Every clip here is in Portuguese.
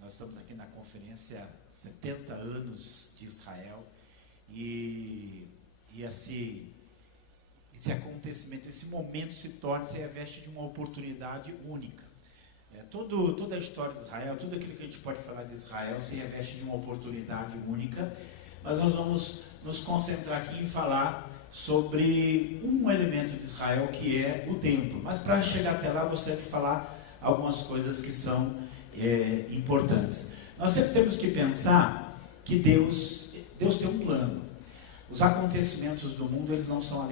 Nós estamos aqui na conferência 70 anos de Israel e esse acontecimento, esse momento se reveste de uma oportunidade única. Toda a história de Israel, tudo aquilo que a gente pode falar de Israel se reveste de uma oportunidade única, mas nós vamos nos concentrar aqui em falar sobre um elemento de Israel que é o templo. Mas para chegar até lá, eu gostaria de falar algumas coisas que são importantes. Nós sempre temos que pensar que Deus tem um plano. Os acontecimentos do mundo, eles não são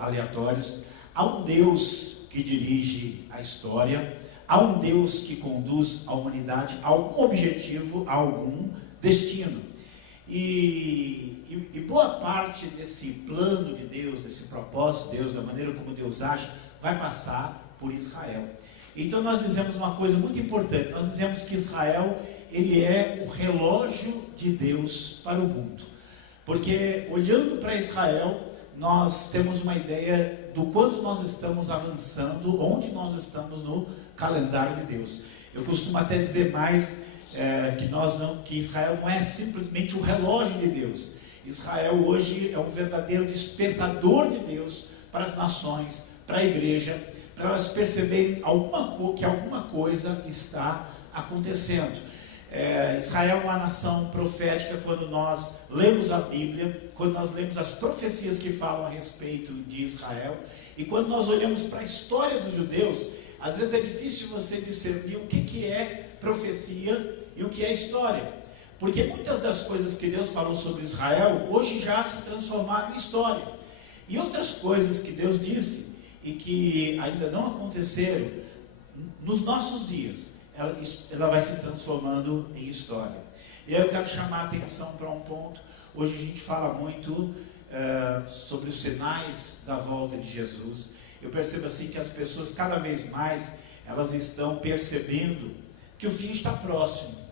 aleatórios. Há um Deus que dirige a história, há um Deus que conduz a humanidade a algum objetivo, a algum destino. E boa parte desse plano de Deus, desse propósito de Deus, da maneira como Deus age, vai passar por Israel. Então nós dizemos uma coisa muito importante, nós dizemos que Israel, ele é o relógio de Deus para o mundo. Porque olhando para Israel, nós temos uma ideia do quanto nós estamos avançando, onde nós estamos no calendário de Deus. Eu costumo até dizer mais que Israel não é simplesmente o relógio de Deus. Israel hoje é um verdadeiro despertador de Deus para as nações, para a igreja, para elas perceberem que alguma coisa está acontecendo. Israel é uma nação profética. Quando nós lemos a Bíblia, quando nós lemos as profecias que falam a respeito de Israel, e quando nós olhamos para a história dos judeus, às vezes é difícil você discernir o que é profecia e o que é história, porque muitas das coisas que Deus falou sobre Israel, hoje já se transformaram em história, e outras coisas que Deus disse e que ainda não aconteceram, nos nossos dias, ela vai se transformando em história. E aí eu quero chamar a atenção para um ponto. Hoje a gente fala muito sobre os sinais da volta de Jesus. Eu percebo assim que as pessoas cada vez mais, elas estão percebendo que o fim está próximo,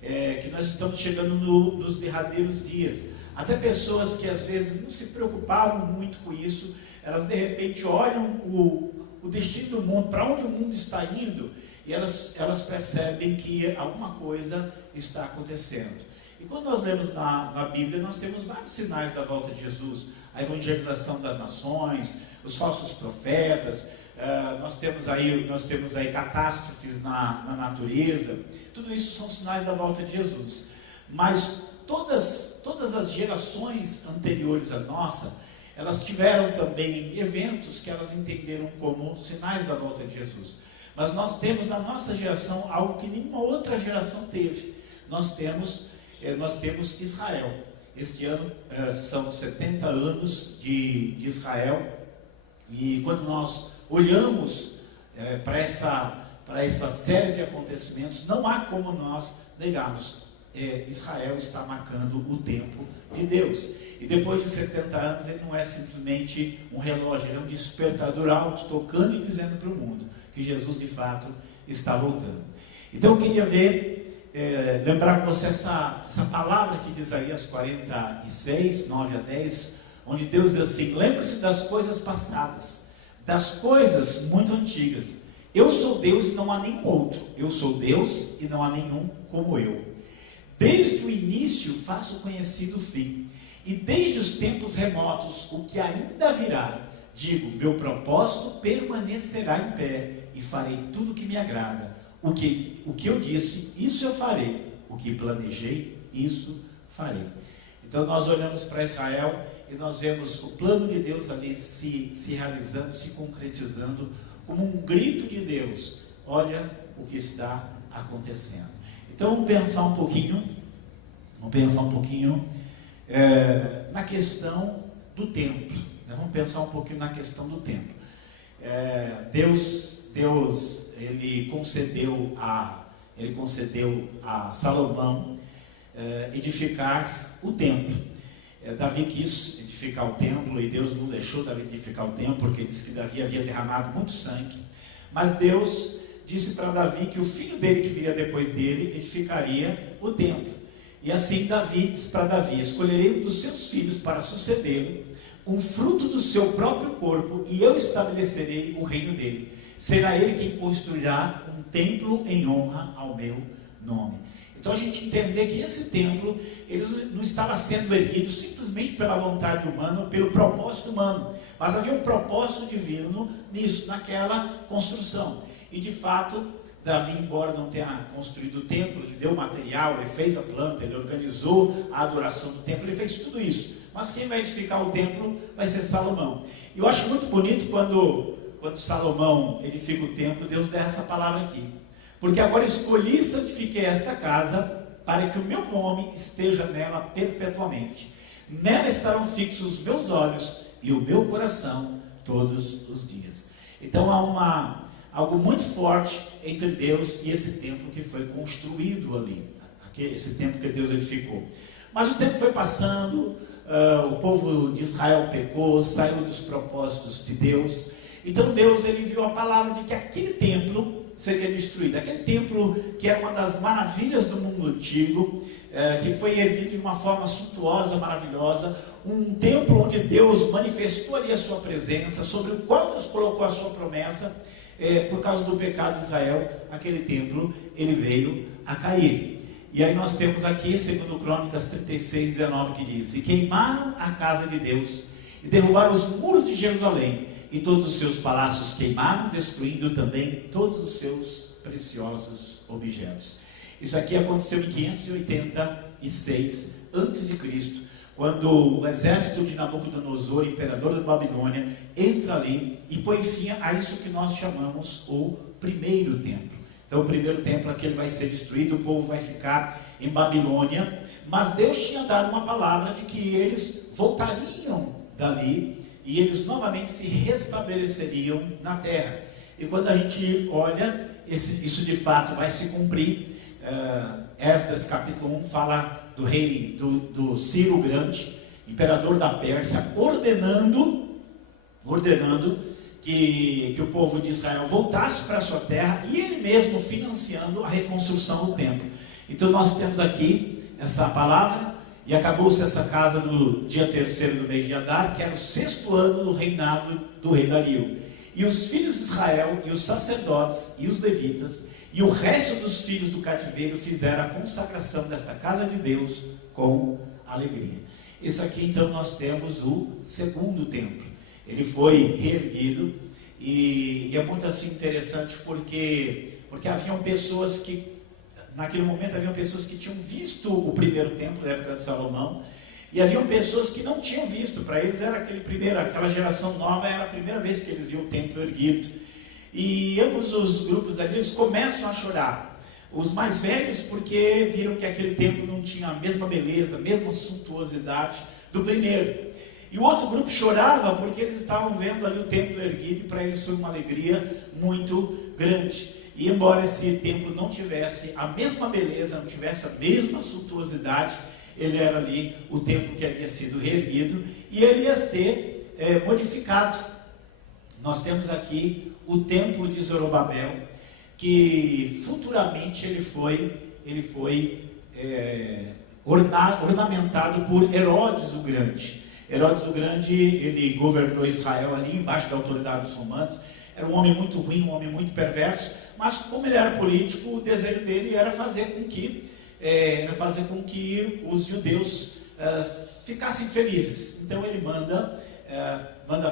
que nós estamos chegando nos derradeiros dias. Até pessoas que às vezes não se preocupavam muito com isso, elas de repente olham o destino do mundo, para onde o mundo está indo, e elas percebem que alguma coisa está acontecendo. E quando nós lemos na Bíblia, nós temos vários sinais da volta de Jesus: a evangelização das nações, os falsos profetas, nós temos aí catástrofes na natureza. Tudo isso são sinais da volta de Jesus. Mas todas as gerações anteriores à nossa, elas tiveram também eventos que elas entenderam como sinais da volta de Jesus. Mas nós temos na nossa geração algo que nenhuma outra geração teve. Nós temos Israel. Este ano são 70 anos de Israel. E quando nós olhamos para essa série de acontecimentos, não há como nós negarmos. Israel está marcando o tempo de Deus. E depois de 70 anos, ele não é simplesmente um relógio, ele é um despertador alto, tocando e dizendo para o mundo que Jesus de fato está voltando. Então eu queria lembrar com você essa palavra aqui de Isaías 46, 9 a 10, onde Deus diz assim: lembre-se das coisas passadas, das coisas muito antigas. Eu sou Deus e não há nenhum outro. Eu sou Deus e não há nenhum como eu. Desde o início faço conhecido o fim, e desde os tempos remotos o que ainda virá. Digo, meu propósito permanecerá em pé, e farei tudo o que me agrada. O que eu disse, isso eu farei. O que planejei, isso farei. Então nós olhamos para Israel e nós vemos o plano de Deus ali se realizando, se concretizando, como um grito de Deus: olha o que está acontecendo. Então vamos pensar um pouquinho na questão do templo. Vamos pensar um pouquinho na questão do templo. Deus ele concedeu a Salomão edificar o templo. Davi quis edificar o templo e Deus não deixou Davi edificar o templo, porque disse que Davi havia derramado muito sangue. Mas Deus disse para Davi que o filho dele que viria depois dele edificaria o templo. E assim Davi disse para Davi: escolherei um dos seus filhos para sucedê-lo, um fruto do seu próprio corpo, e eu estabelecerei o reino dele. Será ele quem construirá um templo em honra ao meu nome. Então a gente entender que esse templo, ele não estava sendo erguido simplesmente pela vontade humana ou pelo propósito humano, mas havia um propósito divino nisso, naquela construção. E de fato, Davi, embora não tenha construído o templo, ele deu material, ele fez a planta, ele organizou a adoração do templo, ele fez tudo isso. Mas quem vai edificar o templo vai ser Salomão. E eu acho muito bonito quando Salomão edifica o templo, Deus dá essa palavra aqui: porque agora escolhi e santifiquei esta casa, para que o meu nome esteja nela perpetuamente. Nela estarão fixos os meus olhos e o meu coração todos os dias. Então há algo muito forte entre Deus e esse templo que foi construído ali, esse templo que Deus edificou. Mas o tempo foi passando, o povo de Israel pecou, saiu dos propósitos de Deus. Então Deus, ele enviou a palavra de que aquele templo seria destruído. Aquele templo que era uma das maravilhas do mundo antigo, que foi erguido de uma forma suntuosa, maravilhosa, um templo onde Deus manifestou ali a sua presença, sobre o qual Deus colocou a sua promessa. Por causa do pecado de Israel, aquele templo, ele veio a cair. E aí nós temos aqui, segundo Crônicas 36, 19, que diz: e queimaram a casa de Deus, e derrubaram os muros de Jerusalém, e todos os seus palácios queimaram, destruindo também todos os seus preciosos objetos. Isso aqui aconteceu em 586 a.C., quando o exército de Nabucodonosor, imperador da Babilônia, entra ali e põe fim a isso que nós chamamos o primeiro templo. Então o primeiro templo aqui ele vai ser destruído, o povo vai ficar em Babilônia, mas Deus tinha dado uma palavra de que eles voltariam dali e eles novamente se restabeleceriam na terra. E quando a gente olha, isso de fato vai se cumprir. Esdras capítulo 1 fala do rei, do Ciro Grande, imperador da Pérsia, ordenando que o povo de Israel voltasse para a sua terra, e ele mesmo financiando a reconstrução do templo. Então nós temos aqui essa palavra, e acabou-se essa casa no dia 3º do mês de Adar, que era o 6º ano do reinado do rei Dario. E os filhos de Israel, e os sacerdotes, e os levitas, e o resto dos filhos do cativeiro fizeram a consagração desta casa de Deus com alegria. Isso aqui então nós temos o segundo templo. Ele foi reerguido e é muito assim interessante porque haviam pessoas que, naquele momento haviam pessoas que tinham visto o primeiro templo da época de Salomão, e haviam pessoas que não tinham visto. Para eles era aquela geração nova, era a primeira vez que eles viam o templo erguido. E ambos os grupos ali, eles começam a chorar. Os mais velhos, porque viram que aquele templo não tinha a mesma beleza, a mesma suntuosidade do primeiro. E o outro grupo chorava porque eles estavam vendo ali o templo erguido, e para eles foi uma alegria muito grande. E embora esse templo não tivesse a mesma beleza, não tivesse a mesma suntuosidade, ele era ali o templo que havia sido reerguido, e ele ia ser modificado. Nós temos aqui o templo de Zorobabel, que futuramente ele foi ornamentado por Herodes o Grande. Herodes o Grande, ele governou Israel ali embaixo da autoridade dos romanos. Era um homem muito ruim, um homem muito perverso, mas como ele era político, o desejo dele era fazer com que os judeus ficassem felizes. Então ele manda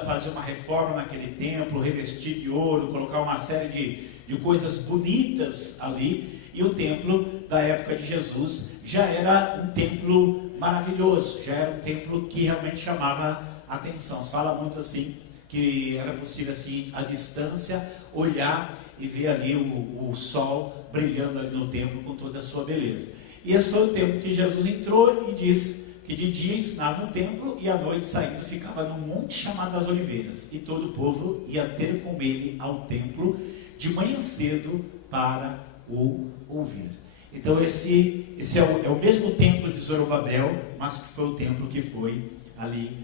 fazer uma reforma naquele templo, revestir de ouro, colocar uma série de coisas bonitas ali. E o templo da época de Jesus já era um templo maravilhoso, já era um templo que realmente chamava atenção. Se fala muito assim, que era possível assim, à distância, olhar e ver ali o sol brilhando ali no templo com toda a sua beleza. E esse foi o templo que Jesus entrou e disse que de dia ensinava no templo, e à noite saindo ficava num monte chamado das Oliveiras, e todo o povo ia ter com ele ao templo de manhã cedo para o ouvir. Então esse é o mesmo templo de Zorobabel, mas que foi o templo que foi ali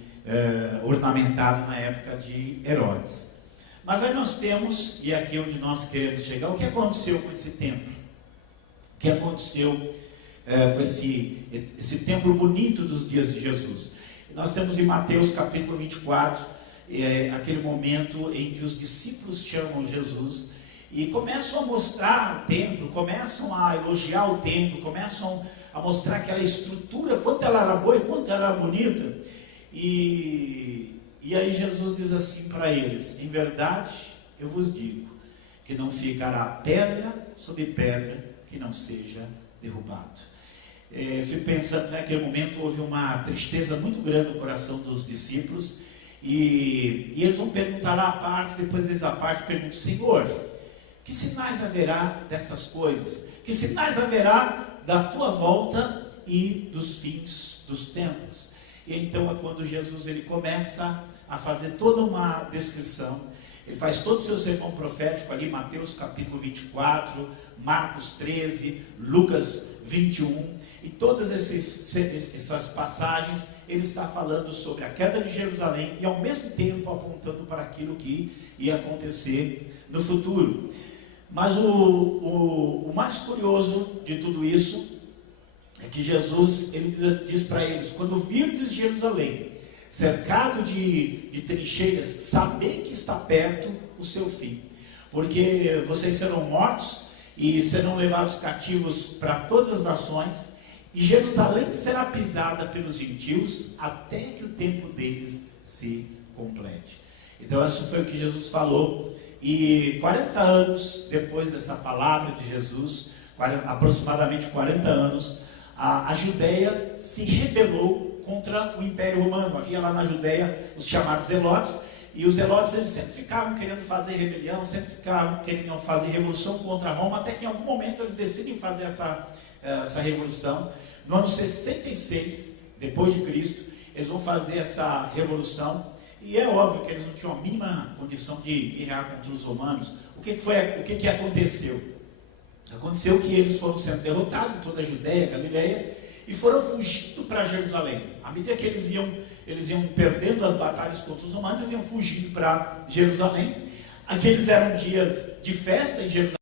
ornamentado na época de Herodes. Mas aí nós temos, e aqui onde nós queremos chegar, o que aconteceu com esse templo? O que aconteceu com esse templo bonito dos dias de Jesus? Nós temos em Mateus capítulo 24, aquele momento em que os discípulos chamam Jesus e começam a mostrar o templo, começam a elogiar o templo, começam a mostrar aquela estrutura, quanto ela era boa e quanto ela era bonita. E aí Jesus diz assim para eles: em verdade eu vos digo, que não ficará pedra sobre pedra que não seja derrubado. Fico pensando, naquele momento houve uma tristeza muito grande no coração dos discípulos, e eles vão perguntar lá à parte, depois eles à parte perguntam: Senhor, que sinais haverá destas coisas? Que sinais haverá da tua volta e dos fins dos tempos? E então é quando Jesus ele começa a fazer toda uma descrição. Ele faz todo o seu sermão profético ali, Mateus capítulo 24, Marcos 13, Lucas 21, e todas essas passagens ele está falando sobre a queda de Jerusalém e ao mesmo tempo apontando para aquilo que ia acontecer no futuro. Mas o mais curioso de tudo isso é que Jesus ele diz para eles: quando virdes Jerusalém cercado de trincheiras, sabei que está perto o seu fim, porque vocês serão mortos e serão levados cativos para todas as nações, e Jerusalém será pisada pelos gentios até que o tempo deles se complete. Então isso foi o que Jesus falou. E 40 anos depois dessa palavra de Jesus, aproximadamente 40 anos, a Judéia se rebelou contra o Império Romano. Havia lá na Judéia os chamados Zelotes, e os Zelotes eles sempre ficavam querendo fazer rebelião, sempre ficavam querendo fazer revolução contra Roma, até que em algum momento eles decidem fazer essa revolução. No ano 66 depois de Cristo, eles vão fazer essa revolução, e é óbvio que eles não tinham a mínima condição de guerrear contra os romanos. O que aconteceu? Aconteceu que eles foram sendo derrotados em toda a Judéia, Galileia, e foram fugindo para Jerusalém. À medida que eles iam perdendo as batalhas contra os romanos, eles iam fugindo para Jerusalém. Aqueles eram dias de festa em Jerusalém,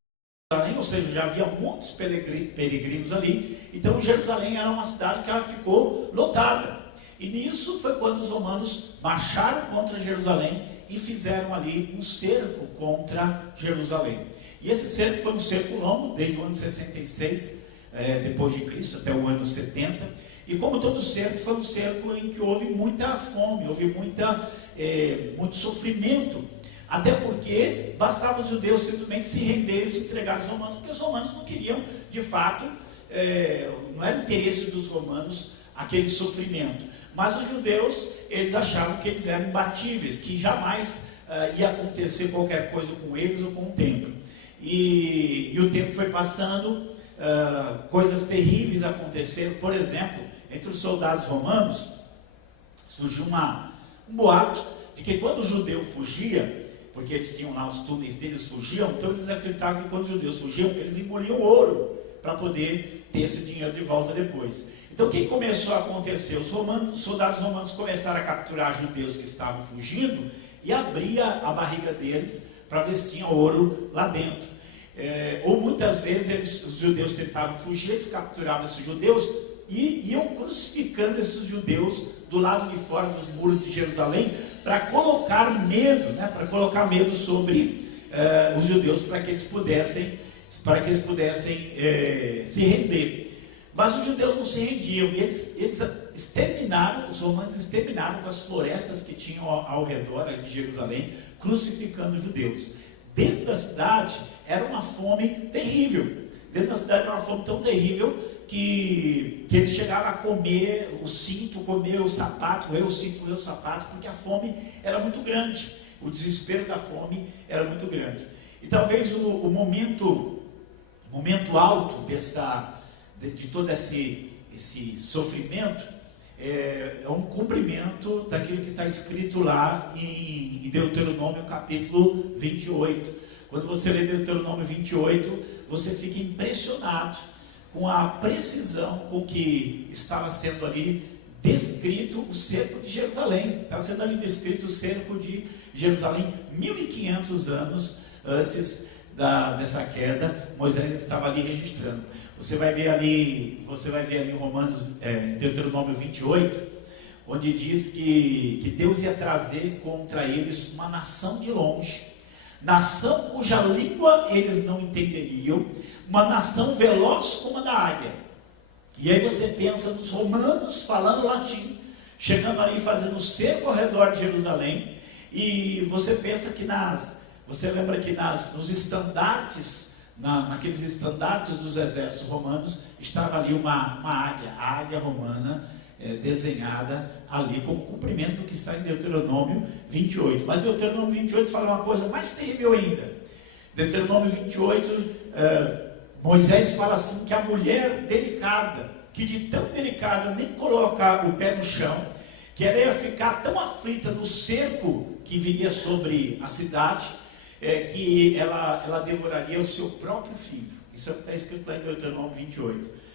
ou seja, já havia muitos peregrinos ali. Então Jerusalém era uma cidade que ela ficou lotada. E nisso foi quando os romanos marcharam contra Jerusalém e fizeram ali um cerco contra Jerusalém. E esse cerco foi um cerco longo, desde o ano 66 depois de Cristo até o ano 70. E como todo cerco, foi um cerco em que houve muita fome, houve muito sofrimento. Até porque bastava os judeus simplesmente se renderem e se entregar aos romanos, porque os romanos não queriam, de fato, não era interesse dos romanos aquele sofrimento. Mas os judeus, eles achavam que eles eram imbatíveis, que jamais ia acontecer qualquer coisa com eles ou com o templo. E o tempo foi passando, coisas terríveis aconteceram. Por exemplo, entre os soldados romanos, surgiu um boato de que quando o judeu fugia, porque eles tinham lá os túneis deles, fugiam, então eles acreditavam que quando os judeus fugiam, eles engoliam ouro para poder ter esse dinheiro de volta depois. Então o que começou a acontecer? Os soldados romanos começaram a capturar judeus que estavam fugindo e abria a barriga deles para ver se tinha ouro lá dentro. Ou muitas vezes os judeus tentavam fugir, eles capturavam esses judeus e iam crucificando esses judeus do lado de fora dos muros de Jerusalém para colocar medo, sobre os judeus, para que eles pudessem se render. Mas os judeus não se rendiam, e eles exterminaram, os romanos exterminaram com as florestas que tinham ao redor de Jerusalém, crucificando os judeus. Dentro da cidade era uma fome terrível. Dentro da cidade era uma fome tão terrível que eles chegavam a comer o cinto, comer o sapato, roer o cinto, roer o sapato, porque a fome era muito grande. O desespero da fome era muito grande. E talvez o momento alto de todo esse sofrimento é um cumprimento daquilo que está escrito lá em Deuteronômio capítulo 28. Quando você lê Deuteronômio 28, você fica impressionado com a precisão com que estava sendo ali descrito o cerco de Jerusalém. Estava sendo ali descrito o cerco de Jerusalém 1500 anos antes dessa queda. Moisés estava ali registrando. Você vai ver ali em Romanos, em Deuteronômio 28, onde diz que Deus ia trazer contra eles uma nação de longe, nação cuja língua eles não entenderiam, uma nação veloz como a da águia. E aí você pensa nos romanos falando latim, chegando ali fazendo cerco ao redor de Jerusalém, e você pensa que você lembra que nos estandartes, naqueles estandartes dos exércitos romanos, estava ali uma águia, a águia romana, desenhada ali como cumprimento do que está em Deuteronômio 28. Mas Deuteronômio 28 fala uma coisa mais terrível ainda. Deuteronômio 28, Moisés fala assim, que a mulher delicada, que de tão delicada nem colocar o pé no chão, que ela ia ficar tão aflita no cerco que viria sobre a cidade, que ela devoraria o seu próprio filho. Isso está escrito lá em Deuteronômio 28.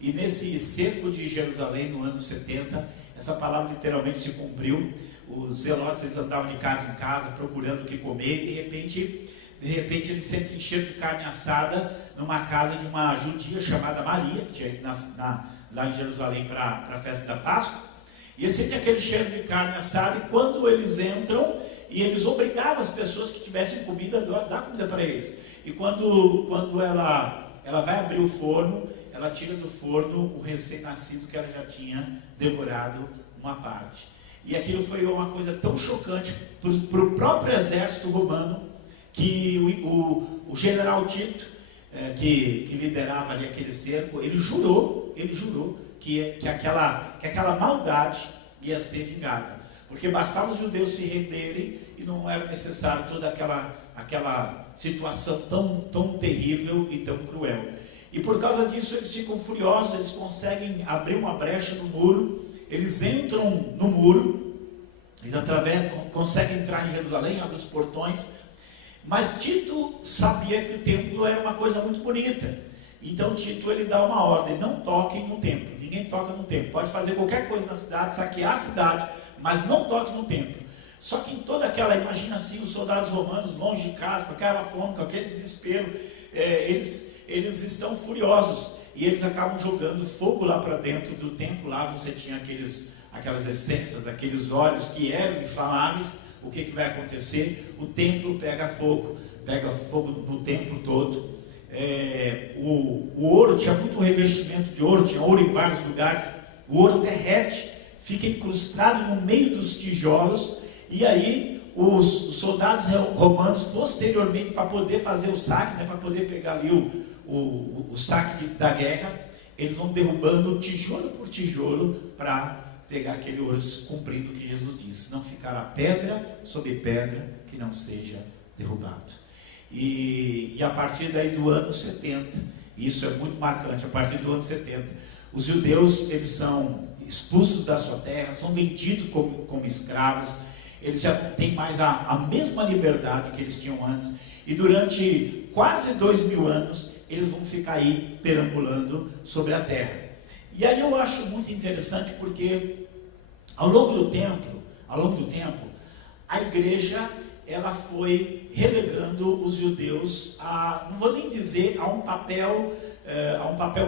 E nesse cerco de Jerusalém, no ano 70, essa palavra literalmente se cumpriu. Os zelotes, eles andavam de casa em casa, procurando o que comer, e de repente eles sentem cheiro de carne assada numa casa de uma judia chamada Maria, que tinha ido lá em Jerusalém para a festa da Páscoa. E eles sentem aquele cheiro de carne assada, e quando eles entram, e eles obrigavam as pessoas que tivessem comida a dar comida para eles. E quando ela vai abrir o forno, ela tira do forno o recém-nascido que ela já tinha devorado uma parte. E aquilo foi uma coisa tão chocante para o próprio exército romano, que o general Tito, que liderava ali aquele cerco, ele jurou que aquela maldade ia ser vingada. Porque bastava os judeus se renderem e não era necessário toda aquela situação tão terrível e tão cruel. E por causa disso eles ficam furiosos, eles conseguem abrir uma brecha no muro, eles entram no muro, eles conseguem entrar em Jerusalém, abrem os portões, mas Tito sabia que o templo era uma coisa muito bonita. Então Tito, ele dá uma ordem: não toquem no templo, ninguém toca no templo, pode fazer qualquer coisa na cidade, saquear a cidade, mas não toque no templo. Só que em toda aquela, imagina assim, os soldados romanos longe de casa, com aquela fome, com aquele desespero, eles estão furiosos, e eles acabam jogando fogo lá para dentro do templo. Lá você tinha aquelas essências, aqueles óleos que eram inflamáveis. O que vai acontecer? O templo pega fogo no templo todo. O ouro, tinha muito revestimento de ouro, tinha ouro em vários lugares. O ouro derrete, fica incrustado no meio dos tijolos, e aí os soldados romanos, posteriormente, para poder fazer o saque, para poder pegar ali o saque da guerra, eles vão derrubando tijolo por tijolo para pegar aquele ouro, cumprindo o que Jesus disse: não ficará pedra sobre pedra que não seja derrubado. E a partir daí do ano 70, isso é muito marcante, a partir do ano 70, os judeus, eles são expulsos da sua terra, são vendidos como escravos, eles já não têm mais a mesma liberdade que eles tinham antes, e durante quase 2000 anos, eles vão ficar aí perambulando sobre a terra. E aí eu acho muito interessante, porque ao longo do tempo, a igreja, ela foi relegando os judeus não vou nem dizer a um papel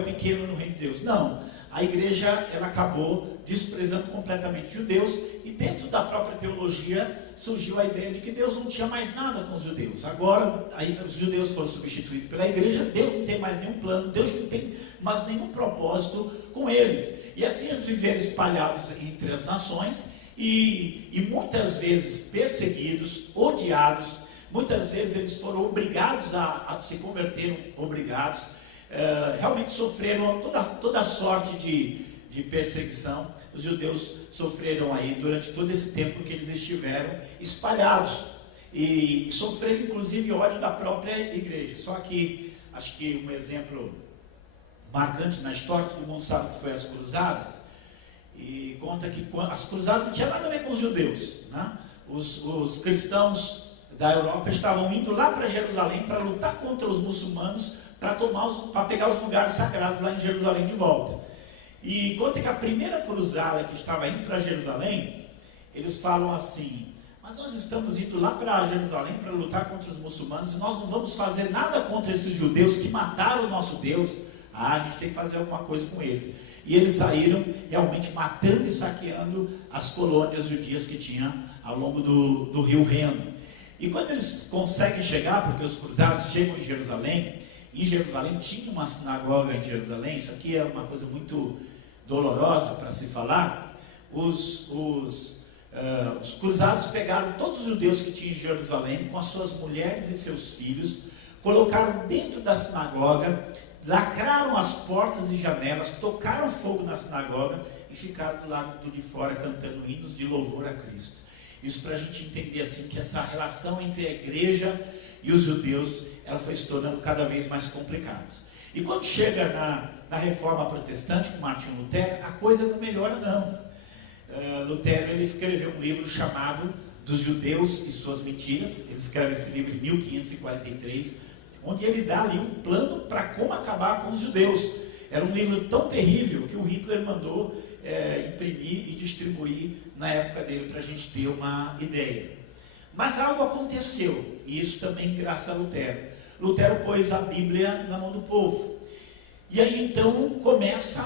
pequeno no reino de Deus. Não, a igreja, ela acabou desprezando completamente os judeus, e dentro da própria teologia surgiu a ideia de que Deus não tinha mais nada com os judeus. Agora, aí os judeus foram substituídos pela igreja, Deus não tem mais nenhum plano, Deus não tem mais nenhum propósito com eles. E assim eles viveram espalhados entre as nações, e muitas vezes perseguidos, odiados. Muitas vezes eles foram obrigados a se converter, realmente sofreram toda sorte de perseguição. Os judeus sofreram aí durante todo esse tempo que eles estiveram espalhados, e sofreram inclusive ódio da própria igreja. Só que acho que um exemplo marcante na história, todo mundo sabe que foi as cruzadas, e conta que as cruzadas não tinham nada a ver com os judeus, né? Os cristãos da Europa estavam indo lá para Jerusalém para lutar contra os muçulmanos, para pegar os lugares sagrados lá em Jerusalém de volta. E conta que a primeira cruzada que estava indo para Jerusalém, eles falam assim: mas nós estamos indo lá para Jerusalém para lutar contra os muçulmanos, e nós não vamos fazer nada contra esses judeus que mataram o nosso Deus. A gente tem que fazer alguma coisa com eles. E eles saíram realmente matando e saqueando as colônias judias que tinha ao longo do rio Reno. E quando eles conseguem chegar, porque os cruzados chegam em Jerusalém tinha uma sinagoga em Jerusalém, isso aqui é uma coisa muito dolorosa para se falar. Os cruzados pegaram todos os judeus que tinham em Jerusalém, com as suas mulheres e seus filhos, colocaram dentro da sinagoga, lacraram as portas e janelas, tocaram fogo na sinagoga e ficaram do lado de fora cantando hinos de louvor a Cristo. Isso para a gente entender assim que essa relação entre a igreja e os judeus, ela foi se tornando cada vez mais complicada. E quando chega na reforma protestante com Martinho Lutero, a coisa não melhora não. Lutero, ele escreveu um livro chamado Dos Judeus e Suas Mentiras. Ele escreve esse livro em 1543, onde ele dá ali um plano para como acabar com os judeus. Era um livro tão terrível que o Hitler mandou imprimir e distribuir na época dele, para a gente ter uma ideia. Mas algo aconteceu, e isso também graças a Lutero. Lutero pôs a Bíblia na mão do povo. E aí então começa-se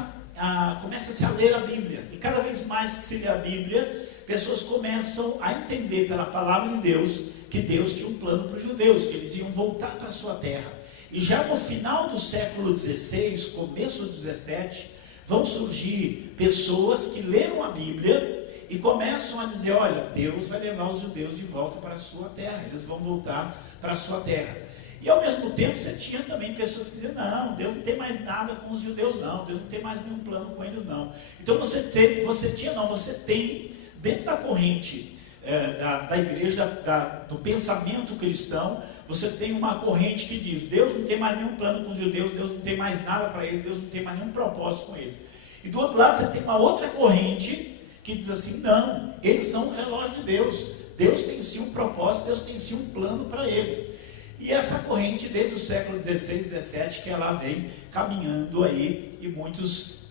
a ler a Bíblia. E cada vez mais que se lê a Bíblia, pessoas começam a entender pela palavra de Deus que Deus tinha um plano para os judeus, que eles iam voltar para a sua terra. E já no final do século XVI, começo do XVII, vão surgir pessoas que leram a Bíblia e começam a dizer: olha, Deus vai levar os judeus de volta para a sua terra, eles vão voltar para a sua terra. E ao mesmo tempo você tinha também pessoas que diziam: não, Deus não tem mais nada com os judeus não, Deus não tem mais nenhum plano com eles não. Então você tem dentro da corrente da igreja, do pensamento cristão, você tem uma corrente que diz: Deus não tem mais nenhum plano com os judeus, Deus não tem mais nada para eles, Deus não tem mais nenhum propósito com eles. E do outro lado você tem uma outra corrente que diz assim: não, eles são o relógio de Deus, Deus tem sim um propósito, Deus tem sim um plano para eles. E essa corrente desde o século XVI, XVII, que ela vem caminhando aí, e muitos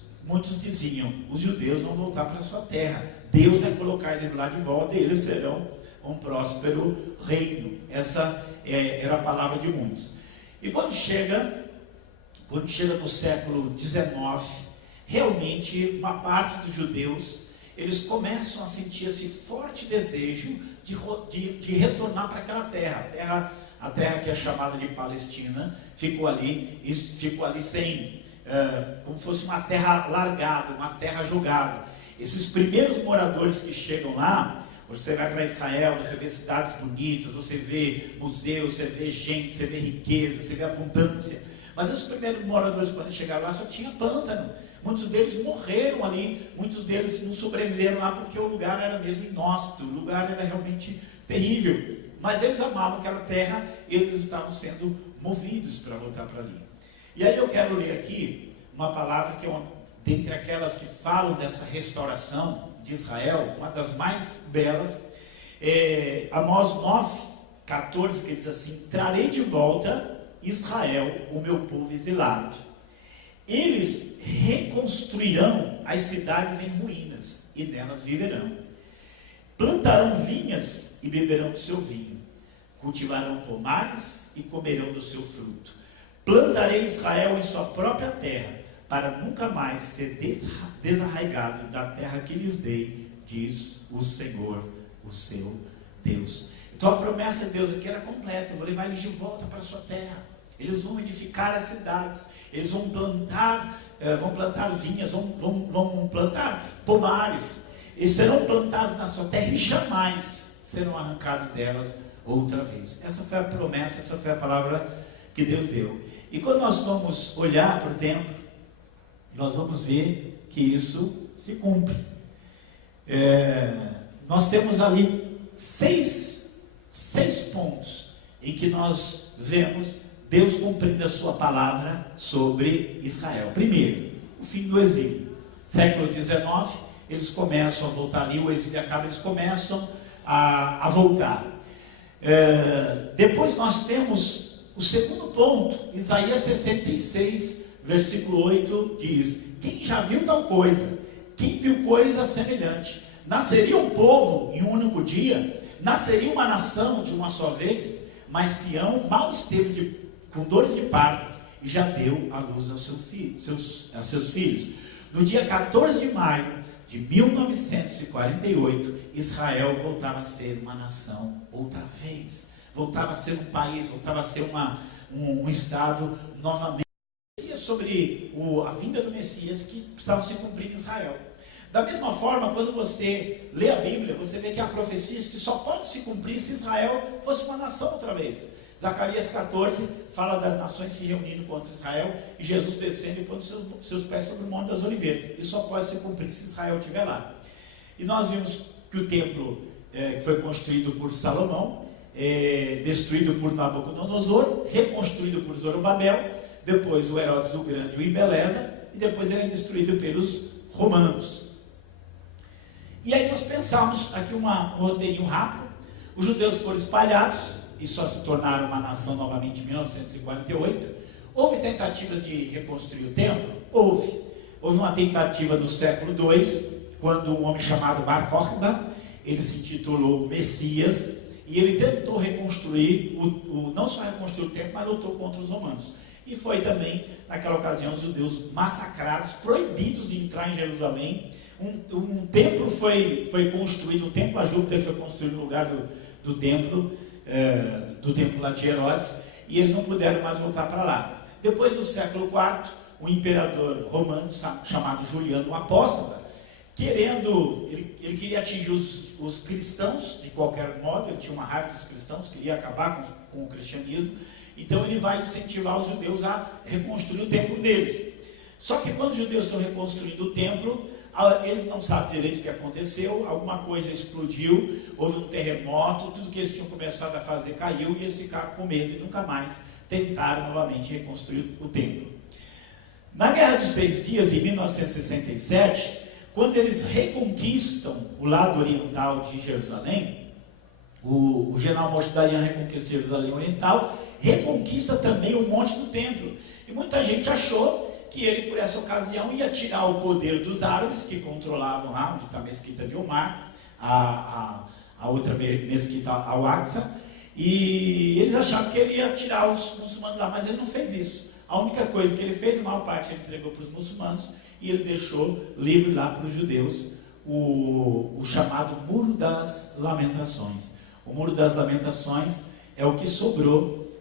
diziam: os judeus vão voltar para a sua terra, Deus vai colocar eles lá de volta e eles serão um próspero reino. Essa era a palavra de muitos. E quando chega no século XIX, realmente uma parte dos judeus, eles começam a sentir esse forte desejo de retornar para aquela terra. A terra que é chamada de Palestina ficou ali sem, como se fosse uma terra largada, uma terra jogada. Esses primeiros moradores que chegam lá, você vai para Israel, você vê cidades bonitas, você vê museus, você vê gente, você vê riqueza, você vê abundância. Mas os primeiros moradores, quando chegaram lá, só tinha pântano. Muitos deles morreram ali, muitos deles não sobreviveram lá porque o lugar era mesmo inóspito, o lugar era realmente terrível. Mas eles amavam aquela terra, eles estavam sendo movidos para voltar para ali. E aí eu quero ler aqui uma palavra que é dentre aquelas que falam dessa restauração de Israel, uma das mais belas, Amós 9:14, que diz assim: trarei de volta Israel, o meu povo exilado. Eles reconstruirão as cidades em ruínas e nelas viverão. Plantarão vinhas e beberão do seu vinho. Cultivarão pomares e comerão do seu fruto. Plantarei Israel em sua própria terra, para nunca mais ser desarraigado da terra que lhes dei, diz o Senhor, o seu Deus. Então a promessa de Deus aqui era completa: eu vou levar eles de volta para a sua terra. Eles vão edificar as cidades, eles vão plantar vinhas, vão plantar pomares, e serão plantados na sua terra e jamais serão arrancados delas outra vez. Essa foi a promessa, essa foi a palavra que Deus deu. E quando nós vamos olhar para o templo, nós vamos ver que isso se cumpre. Nós temos ali seis pontos em que nós vemos Deus cumprindo a sua palavra sobre Israel. Primeiro, o fim do exílio. Século XIX, eles começam a voltar ali, o exílio acaba, eles começam a voltar. Depois nós temos O segundo ponto, Isaías 66, versículo 8 diz: quem já viu tal coisa? Quem viu coisa semelhante? Nasceria um povo em um único dia? Nasceria uma nação de uma só vez? Mas Sião mal esteve com dores de parto e já deu à luz a seus filhos. No dia 14 de maio de 1948, Israel voltava a ser uma nação outra vez. Voltava a ser um país, voltava a ser um estado novamente. Sobre a vinda do Messias que precisava se cumprir em Israel. Da mesma forma, quando você lê a Bíblia, você vê que há profecias que só podem se cumprir se Israel fosse uma nação outra vez. Zacarias 14 fala das nações se reunindo contra Israel e Jesus descendo e pondo seus pés sobre o Monte das Oliveiras. Isso só pode se cumprir se Israel estiver lá. E nós vimos que o templo que foi construído por Salomão, destruído por Nabucodonosor, reconstruído por Zorobabel, depois o Herodes o Grande o embeleza, e depois ele é destruído pelos romanos. E aí nós pensamos, aqui um roteirinho rápido, os judeus foram espalhados, e só se tornaram uma nação novamente em 1948, houve tentativas de reconstruir o templo? Houve uma tentativa no século II, quando um homem chamado Bar Kokhba, ele se intitulou Messias, e ele tentou reconstruir, não só reconstruir o templo, mas lutou contra os romanos. E foi também, naquela ocasião, os judeus massacrados, proibidos de entrar em Jerusalém. Um templo foi construído, o templo a Júpiter foi construído no lugar do templo lá de Herodes, e eles não puderam mais voltar para lá. Depois do século IV, o imperador romano, chamado Juliano o Apóstata, ele queria atingir os cristãos de qualquer modo, ele tinha uma raiva dos cristãos, queria acabar com o cristianismo. Então ele vai incentivar os judeus a reconstruir o templo deles. Só que quando os judeus estão reconstruindo o templo, eles não sabem direito o que aconteceu, alguma coisa explodiu, houve um terremoto, tudo que eles tinham começado a fazer caiu, e eles ficaram com medo e nunca mais tentaram novamente reconstruir o templo. Na Guerra dos 6 Dias, em 1967, quando eles reconquistam o lado oriental de Jerusalém, o general Moshe Dayan reconquista Jerusalém Oriental, reconquista também o Monte do Templo. E muita gente achou que ele, por essa ocasião, ia tirar o poder dos árabes, que controlavam lá, onde está a mesquita de Omar, a outra mesquita, Al-Aqsa, e eles achavam que ele ia tirar os muçulmanos lá, mas ele não fez isso. A única coisa que ele fez, a maior parte ele entregou para os muçulmanos, e ele deixou livre lá para os judeus o chamado Muro das Lamentações. O Muro das Lamentações é o que sobrou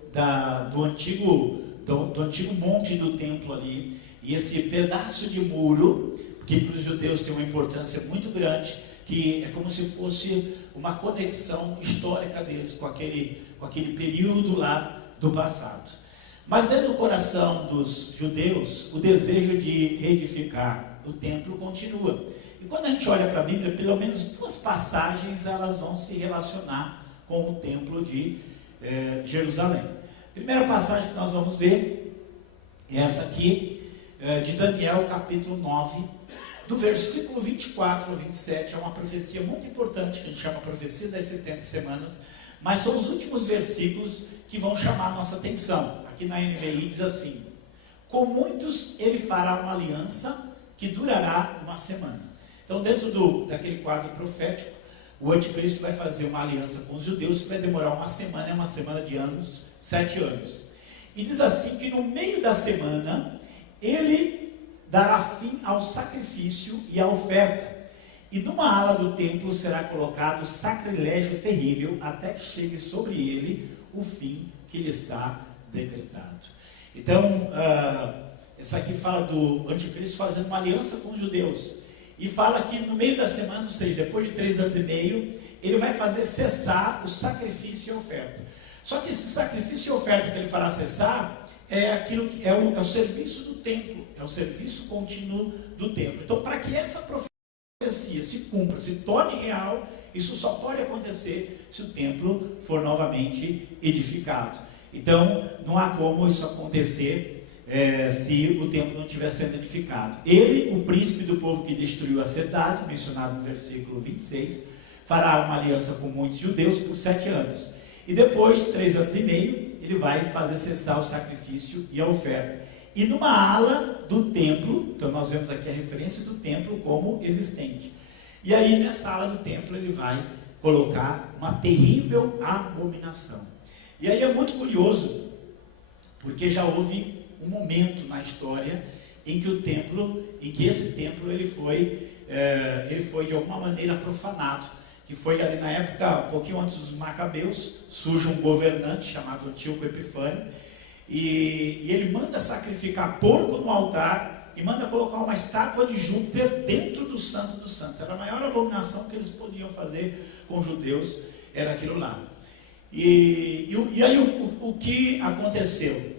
do antigo monte do templo ali, e esse pedaço de muro, que para os judeus tem uma importância muito grande, que é como se fosse uma conexão histórica deles com aquele período lá do passado. Mas dentro do coração dos judeus, o desejo de reedificar o templo continua. E quando a gente olha para a Bíblia, pelo menos 2 passagens elas vão se relacionar com o templo de Jerusalém. A primeira passagem que nós vamos ver é essa aqui, de Daniel, capítulo 9, do versículo 24 ao 27. É uma profecia muito importante, que a gente chama profecia das 70 semanas, mas são os últimos versículos que vão chamar a nossa atenção. Aqui na NVI diz assim: com muitos ele fará uma aliança que durará uma semana. Então, dentro daquele quadro profético, o anticristo vai fazer uma aliança com os judeus que vai demorar uma semana de anos, 7 anos. E diz assim que no meio da semana, ele dará fim ao sacrifício e à oferta. E numa ala do templo será colocado sacrilégio terrível, até que chegue sobre ele o fim que lhe está decretado. Então, essa aqui fala do anticristo fazendo uma aliança com os judeus. E fala que no meio da semana, ou seja, depois de 3 anos e meio, ele vai fazer cessar o sacrifício e a oferta. Só que esse sacrifício e oferta que ele fará cessar é aquilo que é o serviço do templo, é o serviço contínuo do templo. Então, para que essa profecia se cumpra, se torne real, isso só pode acontecer se o templo for novamente edificado. Então, não há como isso acontecer se o templo não estiver sendo edificado. Ele, o príncipe do povo que destruiu a cidade, mencionado no versículo 26, fará uma aliança com muitos judeus por 7 anos. E depois, 3 anos e meio, ele vai fazer cessar o sacrifício e a oferta. E numa ala do templo, então nós vemos aqui a referência do templo como existente. E aí nessa ala do templo ele vai colocar uma terrível abominação. E aí é muito curioso, porque já houve um momento na história em que esse templo ele foi de alguma maneira profanado, que foi ali na época, um pouquinho antes dos Macabeus, surge um governante chamado Antíoco Epifânio, e ele manda sacrificar porco no altar e manda colocar uma estátua de Júpiter dentro do Santo dos Santos. Era a maior abominação que eles podiam fazer com os judeus, era aquilo lá. E aí o que aconteceu?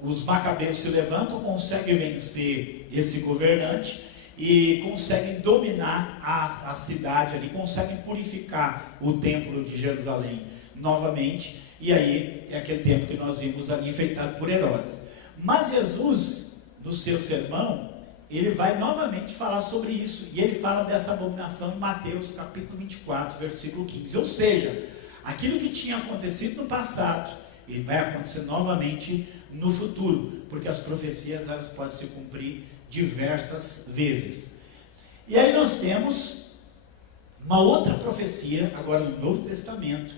Os Macabeus se levantam, conseguem vencer esse governante e conseguem dominar a cidade ali, conseguem purificar o templo de Jerusalém novamente, e aí é aquele templo que nós vimos ali enfeitado por Herodes. Mas Jesus, no seu sermão, ele vai novamente falar sobre isso, e ele fala dessa abominação em Mateus capítulo 24, versículo 15, ou seja, aquilo que tinha acontecido no passado, e vai acontecer novamente no futuro, porque as profecias elas podem se cumprir diversas vezes. E aí nós temos uma outra profecia, agora no Novo Testamento,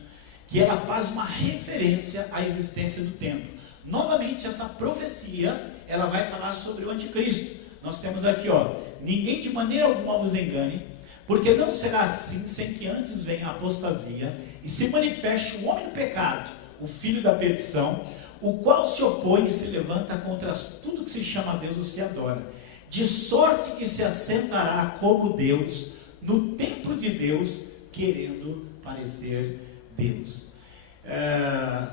que ela faz uma referência à existência do templo. Novamente essa profecia, ela vai falar sobre o anticristo. Nós temos aqui, ninguém de maneira alguma vos engane, porque não será assim sem que antes venha a apostasia e se manifeste o homem do pecado, o filho da perdição, o qual se opõe e se levanta contra tudo que se chama Deus ou se adora, de sorte que se assentará como Deus no templo de Deus, querendo parecer Deus.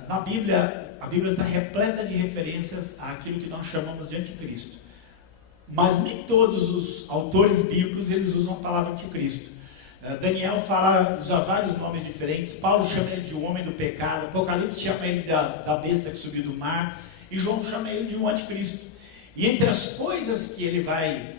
Na Bíblia, a Bíblia está repleta de referências àquilo que nós chamamos de anticristo, mas nem todos os autores bíblicos eles usam a palavra anticristo. Daniel usa vários nomes diferentes. Paulo chama ele de um homem do pecado, Apocalipse chama ele da besta que subiu do mar, e João chama ele de um anticristo. E entre as coisas que ele vai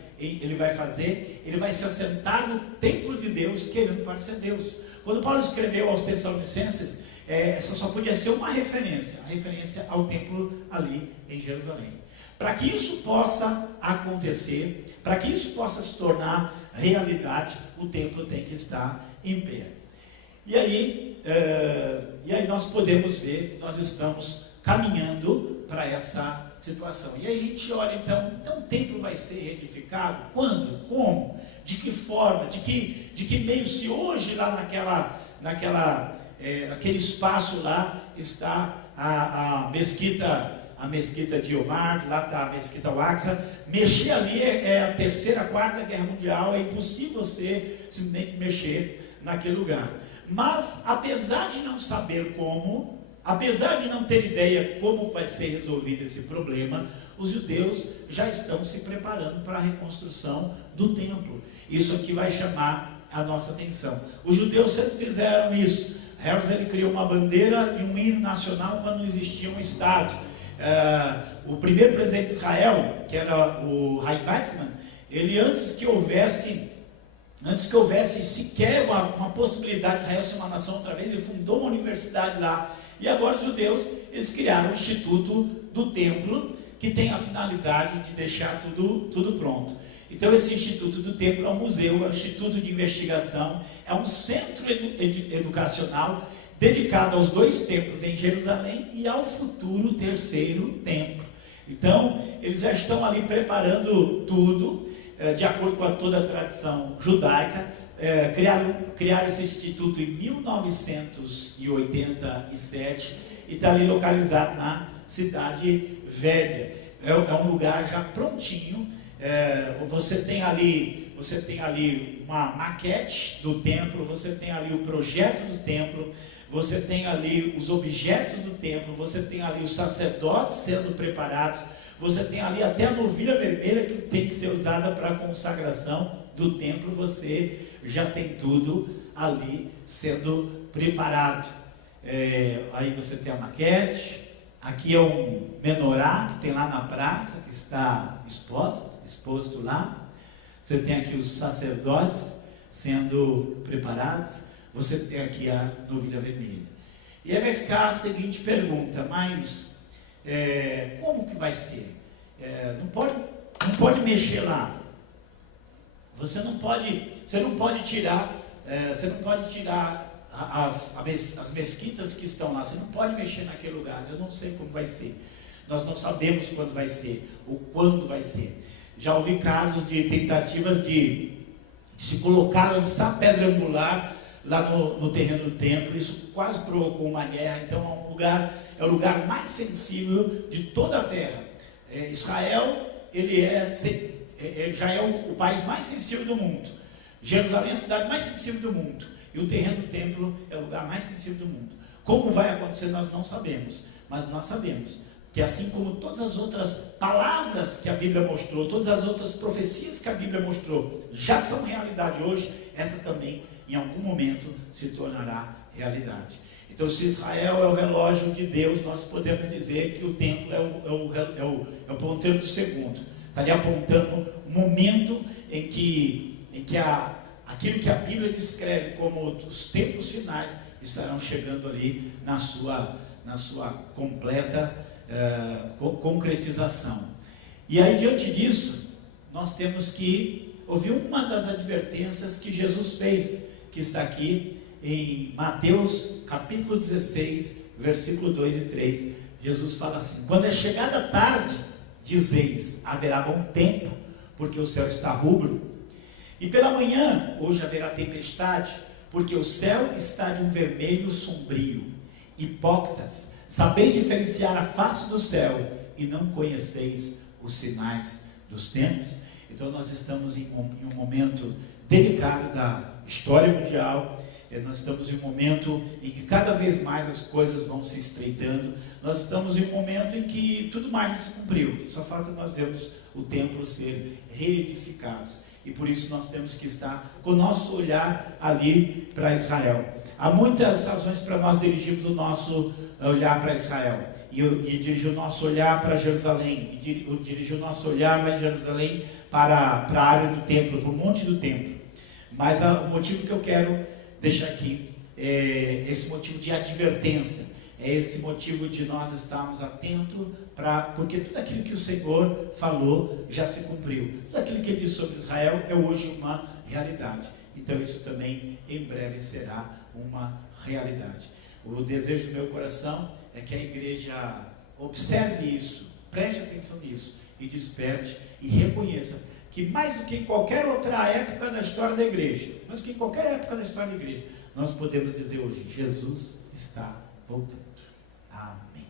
fazer, ele vai se assentar no templo de Deus, querendo parecer Deus. Quando Paulo escreveu aos Tessalonicenses, essa só podia ser uma referência, a referência ao templo ali em Jerusalém. Para que isso possa acontecer, para que isso possa se tornar realidade, o templo tem que estar em pé. E aí nós podemos ver que nós estamos caminhando para essa situação. E aí a gente olha, então o templo vai ser reedificado? Quando? Como? De que forma? De que meio? Se hoje lá naquele espaço lá está a mesquita de Omar, lá está a mesquita Al-Aqsa, mexer ali é a terceira, quarta guerra mundial, é impossível você simplesmente mexer naquele lugar. Mas, apesar de não saber como, apesar de não ter ideia como vai ser resolvido esse problema, os judeus já estão se preparando para a reconstrução do templo. Isso aqui vai chamar a nossa atenção. Os judeus sempre fizeram isso. Herodes ele criou uma bandeira e um hino nacional quando não existia um Estado. O primeiro presidente de Israel, que era o Chaim Weizmann, ele antes que houvesse sequer uma possibilidade de Israel ser uma nação outra vez, ele fundou uma universidade lá. E agora os judeus, eles criaram o Instituto do Templo, que tem a finalidade de deixar tudo pronto. Então esse Instituto do Templo é um museu, é um instituto de investigação, é um centro educacional dedicado aos dois templos em Jerusalém e ao futuro terceiro templo. Então, eles já estão ali preparando tudo, de acordo com toda a tradição judaica. Criaram esse instituto em 1987 e está ali localizado na Cidade Velha. É um lugar já prontinho. Você tem ali uma maquete do templo, você tem ali o projeto do templo, você tem ali os objetos do templo, você tem ali os sacerdotes sendo preparados, você tem ali até a novilha vermelha que tem que ser usada para a consagração do templo, você já tem tudo ali sendo preparado. Aí você tem a maquete, aqui é um menorá que tem lá na praça, que está exposto lá. Você tem aqui os sacerdotes sendo preparados. Você tem aqui a novilha vermelha. E aí vai ficar a seguinte pergunta: mas como que vai ser? Não pode mexer lá. Você não pode tirar as mesquitas que estão lá. Você não pode mexer naquele lugar. Eu não sei como vai ser. Nós não sabemos quando vai ser, ou quando vai ser. Já ouvi casos de tentativas de se colocar, lançar pedra angular lá no terreno do templo. Isso quase provocou uma guerra. Então é o lugar mais sensível de toda a terra. Israel, ele já é o país mais sensível do mundo. Jerusalém é a cidade mais sensível do mundo. E o terreno do templo é o lugar mais sensível do mundo. Como vai acontecer, nós não sabemos. Mas nós sabemos que assim como todas as outras palavras que a Bíblia mostrou, todas as outras profecias que a Bíblia mostrou, já são realidade hoje, essa também, em algum momento, se tornará realidade. Então, se Israel é o relógio de Deus, nós podemos dizer que o templo é o ponteiro do segundo. Está ali apontando o momento em que aquilo que a Bíblia descreve como os tempos finais estarão chegando ali na sua completa concretização. E aí, diante disso, nós temos que ouvir uma das advertências que Jesus fez, que está aqui em Mateus capítulo 16, versículo 2 e 3. Jesus fala assim: quando é chegada a tarde, dizeis, haverá bom tempo, porque o céu está rubro, e pela manhã, hoje haverá tempestade, porque o céu está de um vermelho sombrio. Hipócritas, sabeis diferenciar a face do céu, e não conheceis os sinais dos tempos? Então nós estamos em um momento delicado da história mundial. Nós estamos em um momento em que cada vez mais as coisas vão se estreitando. Nós estamos em um momento em que tudo mais já se cumpriu. Só falta nós vermos o templo ser reedificado. E por isso nós temos que estar com o nosso olhar ali para Israel. Há muitas razões para nós dirigirmos o nosso olhar para Israel. E dirigir o nosso olhar para Jerusalém. E dirigir o nosso olhar lá em Jerusalém para a área do templo, para o monte do templo. Mas o motivo que eu quero deixar aqui é esse motivo de advertência. É esse motivo de nós estarmos atentos, porque tudo aquilo que o Senhor falou já se cumpriu. Tudo aquilo que ele disse sobre Israel é hoje uma realidade. Então isso também em breve será uma realidade. O desejo do meu coração é que a igreja observe isso, preste atenção nisso e desperte e reconheça que mais do que em qualquer outra época da história da igreja, mais do que em qualquer época da história da igreja, nós podemos dizer hoje: Jesus está voltando. Amém.